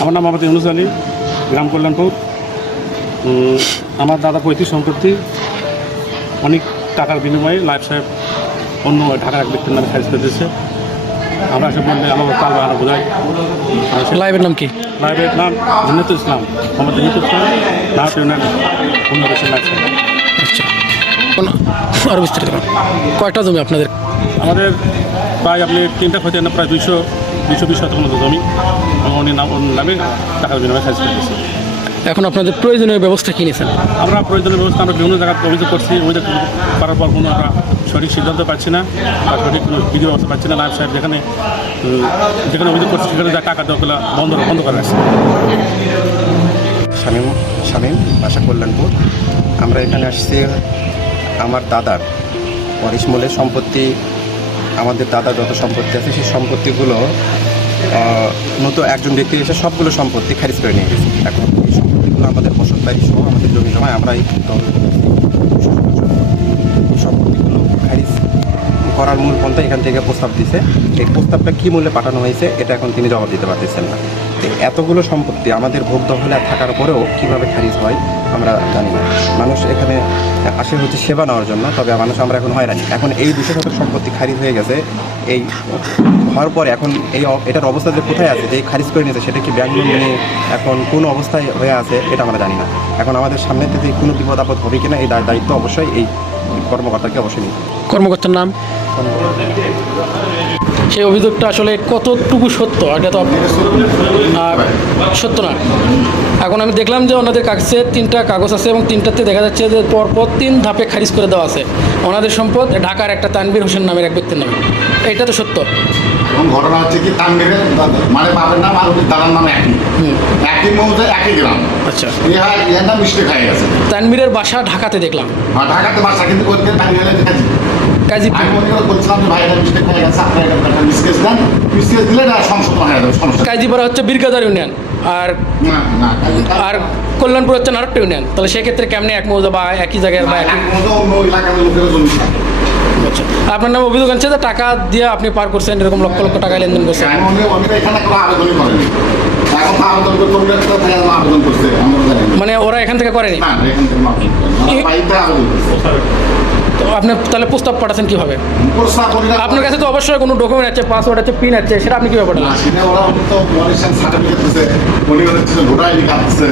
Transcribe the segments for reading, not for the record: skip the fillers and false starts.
আমার নাম মোহাম্মদ ইউনুস আলী, গ্রাম কল্যাণপুর। আমার দাদা পৈতৃক সম্পত্তি অনেক টাকার বিনিময়ে লাইফ সাহেব অন্য ঢাকার এক ব্যক্তির নামে খারিজ করে দিয়েছে। আমরা সে বললে আমার কাল বাহানা বোঝাই। লাইভের নাম কি? লাইফের নাম জিন্নাতুল ইসলাম, মোহাম্মদ জিন্নাতুল ইসলাম, ঢাকা ইউনিয়ন অন্য দেশের লাইফ সাহেব। আচ্ছা, আরও বিস্তারিত কয়টা জমি আপনাদের? আমাদের প্রায় আপনি তিনটা হইতে না প্রায় 220 শতক মতো জমি উনি নামে টাকার বিনিময়ে খারিজ করে দিয়েছে। এখন আপনাদের প্রয়োজনীয় ব্যবস্থা কী নিয়েছেন? আমরা প্রয়োজনীয় ব্যবস্থা আমরা বিভিন্ন জায়গায় অভিযোগ করছি। অভিযোগ করার পর কোনো আমরা সঠিক সিদ্ধান্ত পাচ্ছি না বা সঠিক কোনো বিধি ব্যবস্থা পাচ্ছি না। নায়ব সাহেব যেখানে অভিযোগ করছি সেখানে যা টাকা দেওয়া বন্ধ করে রাখছে। শামীম, বাসা কল্যাণপুর। আমরা এখানে আসছি আমার দাদার পরিশমূলের সম্পত্তি, আমাদের দাদার যত সম্পত্তি আছে সেই সম্পত্তিগুলো নতুন একজন ব্যক্তি এসে সবগুলো সম্পত্তি খারিজ করে নিয়ে গেছে। এখন এই সম্পত্তিগুলো আমাদের বসত বাড়ি সহ আমাদের জমি জমায় আমরা এই সম্পত্তিগুলো খারিজ করার মূল পন্থা এখান থেকে প্রস্তাব দিছে। এই প্রস্তাবটা কী মূল্যে পাঠানো হয়েছে এটা এখন তিনি জবাব দিতে পারতেছেন না। এতগুলো সম্পত্তি আমাদের ভোগ দখলে থাকার পরেও কীভাবে খারিজ হয় আমরা জানি না। মানুষ এখানে আসে হচ্ছে সেবা নেওয়ার জন্য, তবে মানুষ আমরা এখন হয়রানি। এখন এই 200 শতক সম্পত্তি খারিজ হয়ে গেছে। এই হওয়ার পরে এখন এটার অবস্থা যে কোথায় আছে, যে খারিজ করে নিয়েছে সেটা কি ব্যাংক লোন নিয়ে এখন কোন অবস্থায় হয়ে আছে এটা আমরা জানি না। এখন আমাদের সামনে থেকে কোনো বিপদ আপদ হবে কিনা এই দায়িত্ব অবশ্যই এই কর্মকর্তাকে অবশ্যই নিতে। কর্মকর্তার নাম? সেই অভিযোগটা আসলে কতটুকু সত্য এটা তো সত্য না। এখন আমি দেখলাম যে ওনাদের কাছে 3টা কাগজ আছে এবং 3টাতে দেখা যাচ্ছে যে পরপর 3 ধাপে খারিজ করে দেওয়া আছে ওনাদের সম্পদ ঢাকার একটা তানভীর হোসেন নামের এক ব্যক্তির নামে। এটা তো সত্য। এবং ঘটনা হচ্ছে কি তানভীরের মানে বাবার নাম আর দাদার নাম একই মৌজা একই গ্রাম। আচ্ছা, এর নাম মিস্টেক হয়ে গেছে। তানভীরের বাসা ঢাকাতে দেখলাম। ঢাকাতে বাসা কিন্তু কাজী আমি মনে করে বলছিলাম যে ভাই এটা মিস্টেক হয়ে গেছে, আপনার একটা মিসকেস দেন, মিসকেস দিলে এটা সংশোধন হয়ে যাবে, সমস্যা। কাজীপাড়া হচ্ছে বীরগাদার ইউনিয়ন আর কল্যাণপুর হচ্ছে আরেকটা ইউনিয়ন। তাহলে সেক্ষেত্রে কেমনি এক মৌজা বা একই জায়গায় বা একই অন্য এলাকার লোকের জমি থাকে। আচ্ছা, আপনার নামে অভিযোগ আনছে যে টাকা দিয়ে আপনি পার করছেন, এরকম লক্ষ লক্ষ টাকা লেনদেন করছেন। এখানে কোনো আবেদনই করেনি। এখন আবেদন করতে আবেদন করছে আমরা জানি মানে ওরা এখান থেকে করেনি? না, এখান থেকে আবেদন করছে। তো আপনি তাহলে প্রস্তাব পাঠাচ্ছেন কীভাবে? আপনার কাছে তো অবশ্যই কোনো ডকুমেন্ট আছে, পাসওয়ার্ড আছে, পিন আছে, সেটা আপনি কীভাবে পাঠালেন? ওরা তো সার্টিফিকেট দিচ্ছে, উনি হচ্ছে ভোটার আইডি কার্ড দিচ্ছে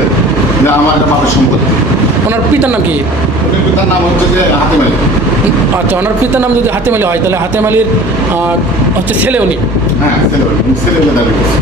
যে আমার একটা বাপের সম্পত্তি। ওনার পিতার নাম কি? উনি পিতার নাম হচ্ছে যে হাতেম আলী। আচ্ছা, ওনার পিতার নাম যদি হাতেম আলী হয় তাহলে হাতেম আলীর হচ্ছে ছেলে উনি? হ্যাঁ, ছেলে দাবি করছে।